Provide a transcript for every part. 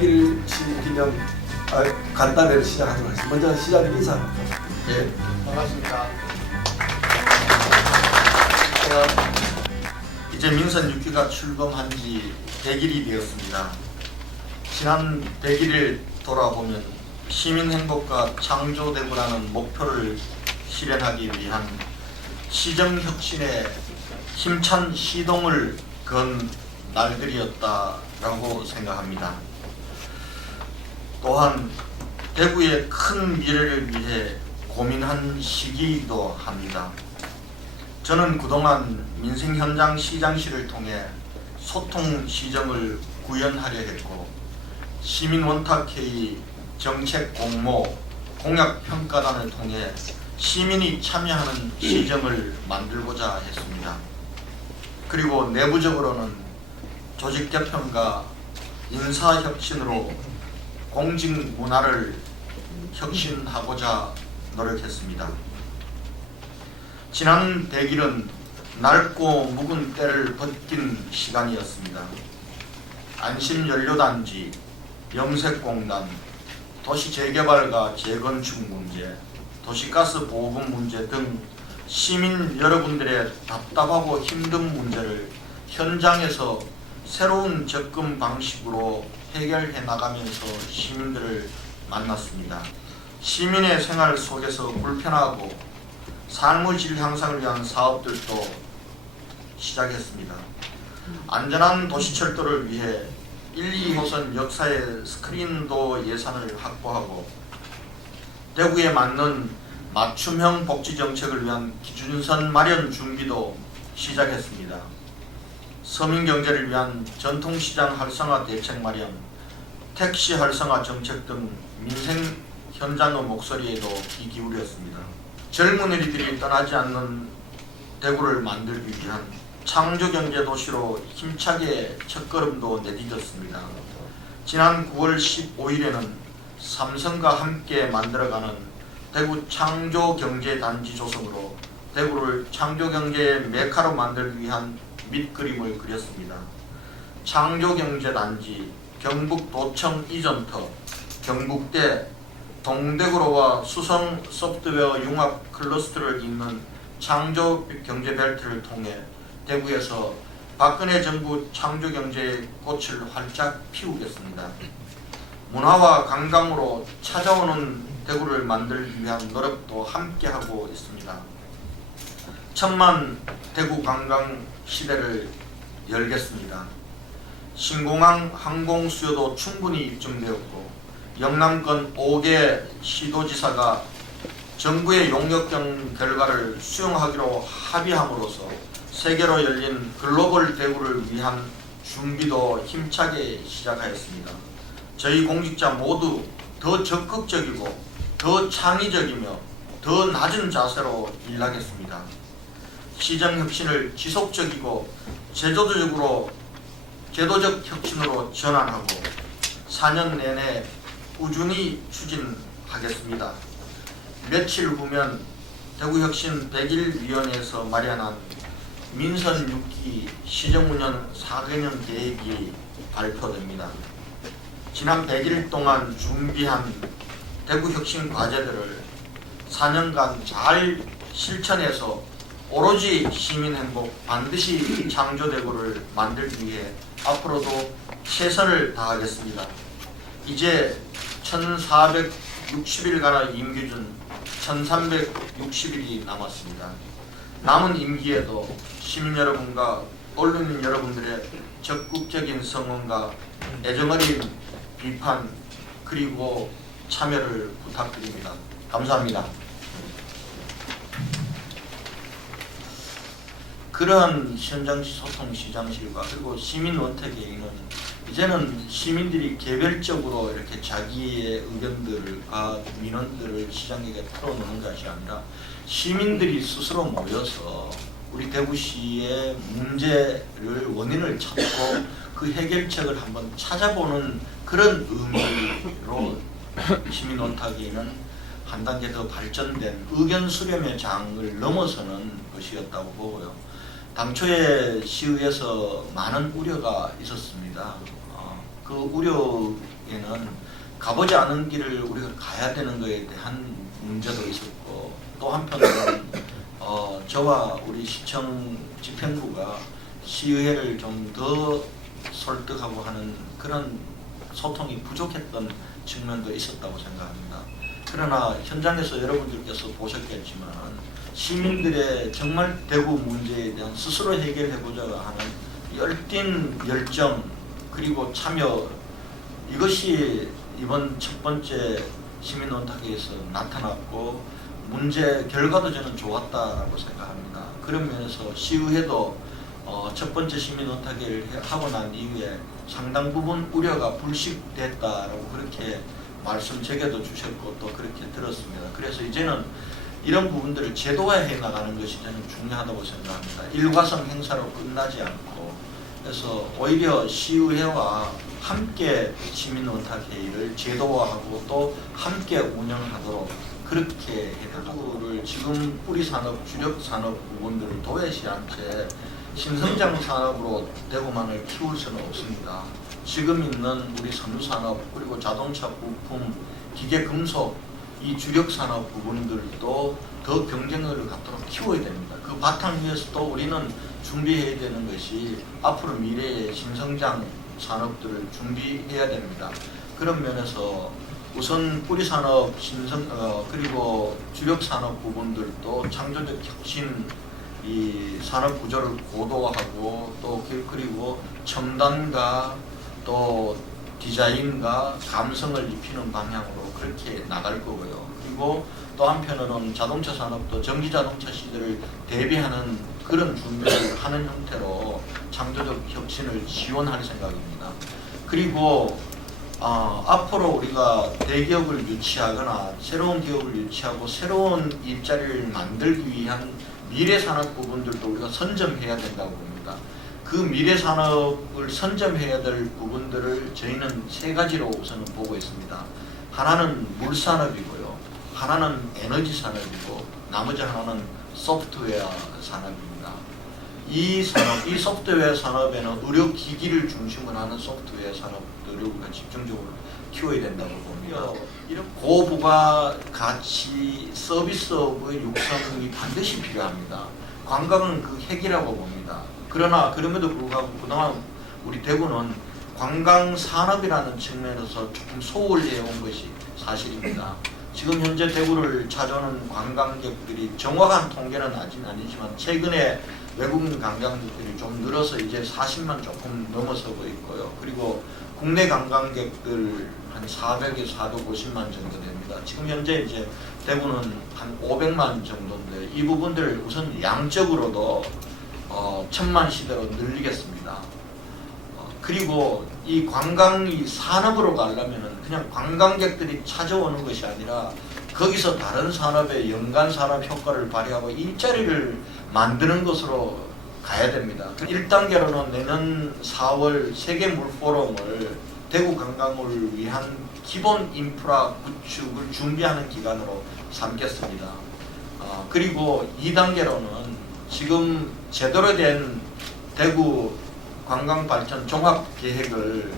100일 기념 간담회를 시작하도록 하겠습니다. 먼저 시작님 인사합니다. 네, 반갑습니다. 이제 민선 6기가 출범한 지 100일이 되었습니다. 지난 100일을 돌아보면 시민 행복과 창조대구라는 목표를 실현하기 위한 시정혁신의 힘찬 시동을 건 날들이었다라고 생각합니다. 또한 대구의 큰 미래를 위해 고민한 시기이기도 합니다. 저는 그동안 민생 현장 시장실을 통해 소통 시정을 구현하려 했고, 시민 원탁회의, 정책 공모, 공약 평가단을 통해 시민이 참여하는 시정을 만들고자 했습니다. 그리고 내부적으로는 조직 개편과 인사 혁신으로 공직 문화를 혁신하고자 노력했습니다. 지난 100일은 낡고 묵은 때를 벗긴 시간이었습니다. 안심연료단지, 영색공단, 도시재개발과 재건축 문제, 도시가스 보호분 문제 등 시민 여러분들의 답답하고 힘든 문제를 현장에서 새로운 접근 방식으로 해결해 나가면서 시민들을 만났습니다. 시민의 생활 속에서 불편하고 삶의 질 향상을 위한 사업들도 시작했습니다. 안전한 도시철도를 위해 1, 2호선 역사의 스크린도 예산을 확보하고 대구에 맞는 맞춤형 복지정책을 위한 기준선 마련 준비도 시작했습니다. 서민경제를 위한 전통시장 활성화 대책 마련, 택시 활성화 정책 등 민생 현장의 목소리에도 귀 기울였습니다. 젊은이들이 떠나지 않는 대구를 만들기 위한 창조경제 도시로 힘차게 첫걸음도 내딛었습니다. 지난 9월 15일에는 삼성과 함께 만들어가는 대구 창조경제단지 조성으로 대구를 창조경제의 메카로 만들기 위한 밑그림을 그렸습니다. 창조경제단지, 경북도청 이전터, 경북대, 동대구로와 수성 소프트웨어 융합 클러스터를 잇는 창조경제벨트를 통해 대구에서 박근혜 정부 창조경제의 꽃을 활짝 피우겠습니다. 문화와 관광으로 찾아오는 대구를 만들기 위한 노력도 함께하고 있습니다. 천만 대구 관광 시대를 열겠습니다. 신공항 항공 수요도 충분히 입증되었고, 영남권 5개 시도지사가 정부의 용역경 결과를 수용하기로 합의함으로써 세계로 열린 글로벌 대구를 위한 준비도 힘차게 시작하였습니다. 저희 공직자 모두 더 적극적이고 더 창의적이며 더 낮은 자세로 일하겠습니다. 시정혁신을 지속적이고 제도적 혁신으로 전환하고 4년 내내 꾸준히 추진하겠습니다. 며칠 후면 대구혁신 100일위원회에서 마련한 민선 6기 시정운영 4개년 계획이 발표됩니다. 지난 100일 동안 준비한 대구혁신 과제들을 4년간 잘 실천해서 오로지 시민 행복, 반드시 창조대구를 만들기 위해 앞으로도 최선을 다하겠습니다. 이제 1460일간의 임기 중 1360일이 남았습니다. 남은 임기에도 시민 여러분과 언론인 여러분들의 적극적인 성원과 애정어린 비판 그리고 참여를 부탁드립니다. 감사합니다. 그러한 현장 소통 시장실과 그리고 시민 원택회의는 이제는 시민들이 개별적으로 이렇게 자기의 의견들을 민원들을 시장에게 털어놓는 것이 아니라 시민들이 스스로 모여서 우리 대구시의 문제를 원인을 찾고 그 해결책을 한번 찾아보는 그런 의미로 시민 원탁회의는 한 단계 더 발전된 의견 수렴의 장을 넘어서는 것이었다고 보고요. 당초에 시의회에서 많은 우려가 있었습니다. 그 우려에는 가보지 않은 길을 우리가 가야 되는 것에 대한 문제도 있었고, 또 한편으로는 저와 우리 시청 집행부가 시의회를 좀 더 설득하고 하는 그런 소통이 부족했던 측면도 있었다고 생각합니다. 그러나 현장에서 여러분들께서 보셨겠지만 시민들의 정말 대구 문제에 대한 스스로 해결해보자 하는 열띤 열정 그리고 참여, 이것이 이번 첫 번째 시민논탁회에서 나타났고 문제 결과도 저는 좋았다라고 생각합니다. 그런 면에서 시의회도 첫 번째 시민논탁회를 하고 난 이후에 상당 부분 우려가 불식됐다라고 그렇게 말씀 제게도 주셨고 또 그렇게 들었습니다. 그래서 이제는 이런 부분들을 제도화해 나가는 것이 저는 중요하다고 생각합니다. 일과성 행사로 끝나지 않고, 그래서 오히려 시의회와 함께 시민논탁회의를 제도화하고 또 함께 운영하도록 그렇게 해나가고를 지금 뿌리산업, 주력산업 부분들을 도외시한 채 신성장 산업으로 대구만을 키울 수는 없습니다. 지금 있는 우리 섬유산업 그리고 자동차 부품, 기계금속 이 주력산업 부분들도 더 경쟁력을 갖도록 키워야 됩니다. 그 바탕 위에서 또 우리는 준비해야 되는 것이 앞으로 미래의 신성장 산업들을 준비해야 됩니다. 그런 면에서 우선 뿌리산업, 그리고 주력산업 부분들도 창조적 혁신, 이 산업 구조를 고도화하고 또 그리고 첨단과 또 디자인과 감성을 입히는 방향으로 그렇게 나갈 거고요. 그리고 또 한편으로는 자동차 산업도 전기자동차 시대를 대비하는 그런 준비를 하는 형태로 창조적 혁신을 지원할 생각입니다. 그리고 앞으로 우리가 대기업을 유치하거나 새로운 기업을 유치하고 새로운 일자리를 만들기 위한 미래산업 부분들도 우리가 선점해야 된다고 봅니다. 그 미래산업을 선점해야 될 부분들을 저희는 세 가지로 우선은 보고 있습니다. 하나는 물산업이고요. 하나는 에너지산업이고 나머지 하나는 소프트웨어 산업입니다. 이 소프트웨어 산업에는 의료기기를 중심으로 하는 소프트웨어 산업들을 우리가 집중적으로 키워야 된다고 봅니다. 이런 고부가 가치 서비스업의 육성이 반드시 필요합니다. 관광은 그 핵이라고 봅니다. 그러나 그럼에도 불구하고 그동안 우리 대구는 관광 산업이라는 측면에서 조금 소홀히 해온 것이 사실입니다. 지금 현재 대구를 찾아오는 관광객들이 정확한 통계는 아직 아니지만 최근에 외국인 관광객들이 좀 늘어서 이제 40만 조금 넘어서고 있고요. 그리고 국내 관광객들 한 400에서 450만 정도 됩니다. 지금 현재 이제 대구는 한 500만 정도인데 이 부분들을 우선 양적으로도 1000만 시대로 늘리겠습니다. 그리고 이 관광이 산업으로 가려면은 그냥 관광객들이 찾아오는 것이 아니라 거기서 다른 산업의 연간 산업 효과를 발휘하고 일자리를 만드는 것으로 가야 됩니다. 1단계로는 내년 4월 세계 물포럼을 대구 관광을 위한 기본 인프라 구축을 준비하는 기간으로 삼겠습니다. 그리고 2단계로는 지금 제대로 된 대구 관광발전 종합계획을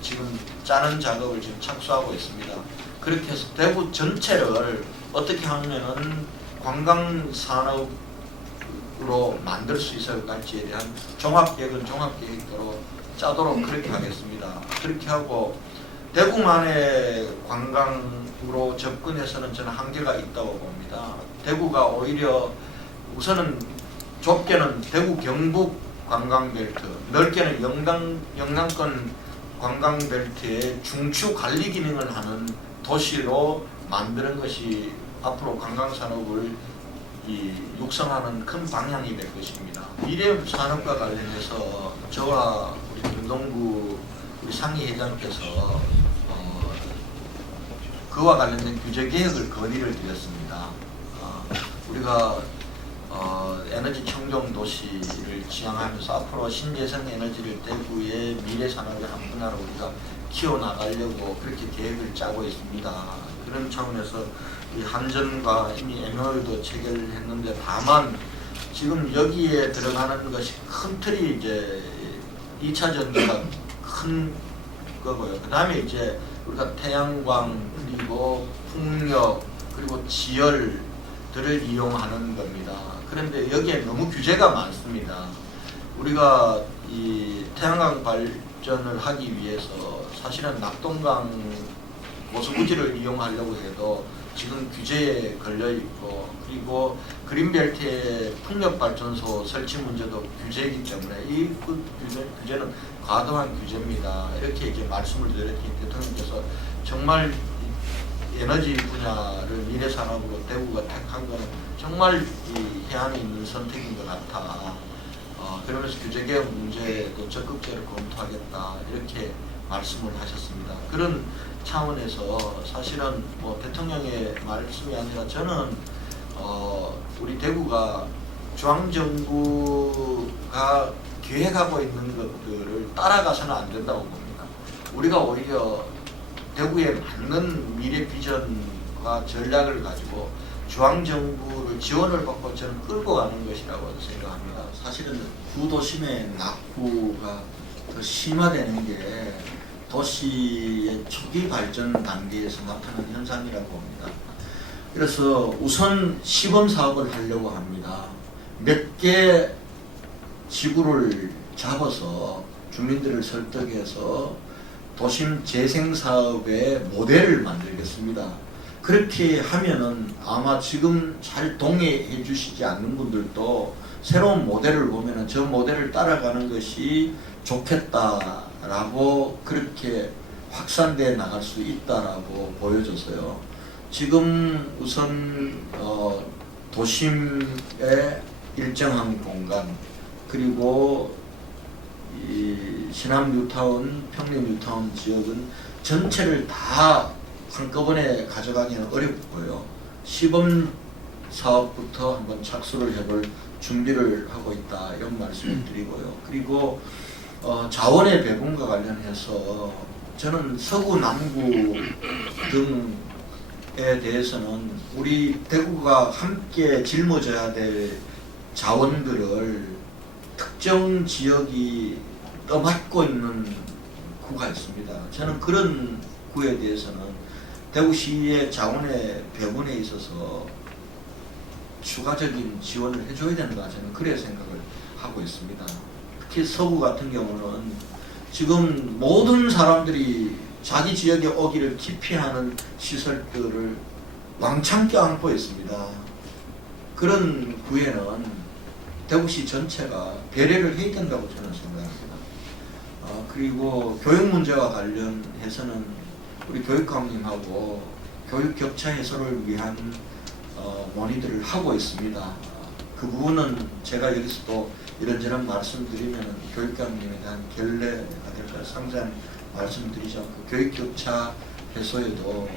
지금 짜는 작업을 지금 착수하고 있습니다. 그렇게 해서 대구 전체를 어떻게 하면은 관광산업으로 만들 수 있을 갈지에 대한 종합계획은 종합계획대로 짜도록 그렇게 하겠습니다. 그렇게 하고 대구만의 관광으로 접근해서는 저는 한계가 있다고 봅니다. 대구가 오히려 우선은 좁게는 대구 경북 관광벨트, 넓게는 영남권 관광벨트의 중추 관리 기능을 하는 도시로 만드는 것이 앞으로 관광산업을 육성하는 큰 방향이 될 것입니다. 미래 산업과 관련해서 저와 우리 김동구 우리 상임회장께서 그와 관련된 규제 개혁을 건의를 드렸습니다. 우리가 에너지 청정 도시를 지향하면서 앞으로 신재생 에너지를 대구의 미래 산업의 한 분야로 우리가 키워나가려고 그렇게 계획을 짜고 있습니다. 그런 차원에서 이 한전과 이미 MOU도 체결했는데 다만 지금 여기에 들어가는 것이 큰 틀이 이제 2차 전지가 큰 거고요. 그 다음에 이제 우리가 태양광 그리고 풍력 그리고 지열들을 이용하는 겁니다. 그런데 여기에 너무 규제가 많습니다. 우리가 이 태양광 발전을 하기 위해서 사실은 낙동강 모수부지를 이용하려고 해도 지금 규제에 걸려 있고, 그리고 그린벨트의 풍력발전소 설치 문제도 규제이기 때문에 이 규제는 과도한 규제입니다. 이렇게 이제 말씀을 드렸더니 대통령께서 정말 에너지 분야를 미래 산업으로 대구가 택한 것은 정말 이 해안에 있는 선택인 것 같아. 그러면서 규제개혁 문제도 적극적으로 검토하겠다 이렇게 말씀을 하셨습니다. 그런 차원에서 사실은 뭐 대통령의 말씀이 아니라 저는 우리 대구가 중앙정부가 계획하고 있는 것들을 따라가서는 안 된다고 봅니다. 우리가 오히려 대구에 맞는 미래 비전과 전략을 가지고 중앙정부를 지원을 받고 저는 끌고 가는 것이라고 생각합니다. 사실은 구도심의 낙후가 더 심화되는 게 도시의 초기 발전 단계에서 나타나는 현상이라고 봅니다. 그래서 우선 시범 사업을 하려고 합니다. 몇 개 지구를 잡아서 주민들을 설득해서 도심 재생 사업의 모델을 만들겠습니다. 그렇게 하면은 아마 지금 잘 동의해 주시지 않는 분들도 새로운 모델을 보면은 저 모델을 따라가는 것이 좋겠다라고 그렇게 확산돼 나갈 수 있다라고 보여져서요. 지금 우선 도심의 일정한 공간 그리고 이 신암 뉴타운, 평림 뉴타운 지역은 전체를 다 한꺼번에 가져가기는 어렵고요. 시범 사업부터 한번 착수를 해볼 준비를 하고 있다 이런 말씀을 드리고요. 그리고 자원의 배분과 관련해서 저는 서구 남구 등에 대해서는 우리 대구가 함께 짊어져야 될 자원들을 특정 지역이 떠맡고 있는 구가 있습니다. 저는 그런 구에 대해서는 대구시의 자원의 배분에 있어서 추가적인 지원을 해줘야 된다. 저는 그래 생각을 하고 있습니다. 특히 서구 같은 경우는 지금 모든 사람들이 자기 지역에 오기를 기피하는 시설들을 왕창 껴안고 있습니다. 그런 구에는 대구시 전체가 배려를 해야 된다고 저는 생각합니다. 그리고 교육 문제와 관련해서는 우리 교육감님하고 교육 격차 해소를 위한 논의들을 하고 있습니다. 그 부분은 제가 여기서 또 이런저런 말씀드리면 교육감님에 대한 결례가 될까 상세한 말씀드리지 않고 교육 격차 해소에도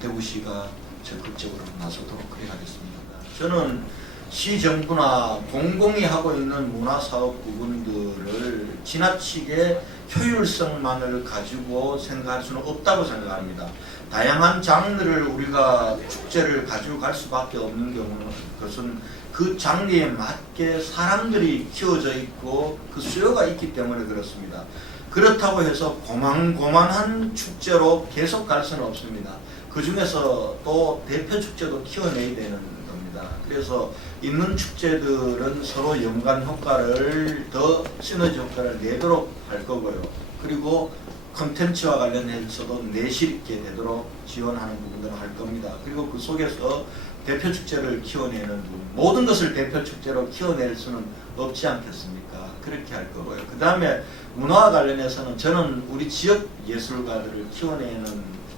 대구시가 적극적으로 나서도록 그래 하겠습니다. 저는 시정부나 공공이 하고 있는 문화사업 부분들을 지나치게 효율성만을 가지고 생각할 수는 없다고 생각합니다. 다양한 장르를 우리가 축제를 가지고 갈 수밖에 없는 경우는 그것은 그 장르에 맞게 사람들이 키워져 있고 그 수요가 있기 때문에 그렇습니다. 그렇다고 해서 고만고만한 축제로 계속 갈 수는 없습니다. 그 중에서 또 대표 축제도 키워내야 되는 겁니다. 그래서 있는 축제들은 서로 연관 효과를 더 시너지 효과를 내도록 할 거고요. 그리고 컨텐츠와 관련해서도 내실 있게 되도록 지원하는 부분들을 할 겁니다. 그리고 그 속에서 대표 축제를 키워내는 부분, 모든 것을 대표 축제로 키워낼 수는 없지 않겠습니까? 그렇게 할 거고요. 그 다음에 문화와 관련해서는 저는 우리 지역 예술가들을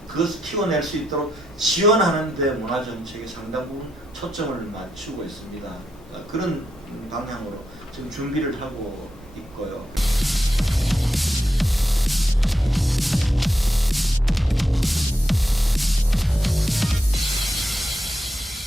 그것을 키워낼 수 있도록 지원하는 데 문화정책의 상당 부분 초점을 맞추고 있습니다. 그런 방향으로 지금 준비를 하고 있고요.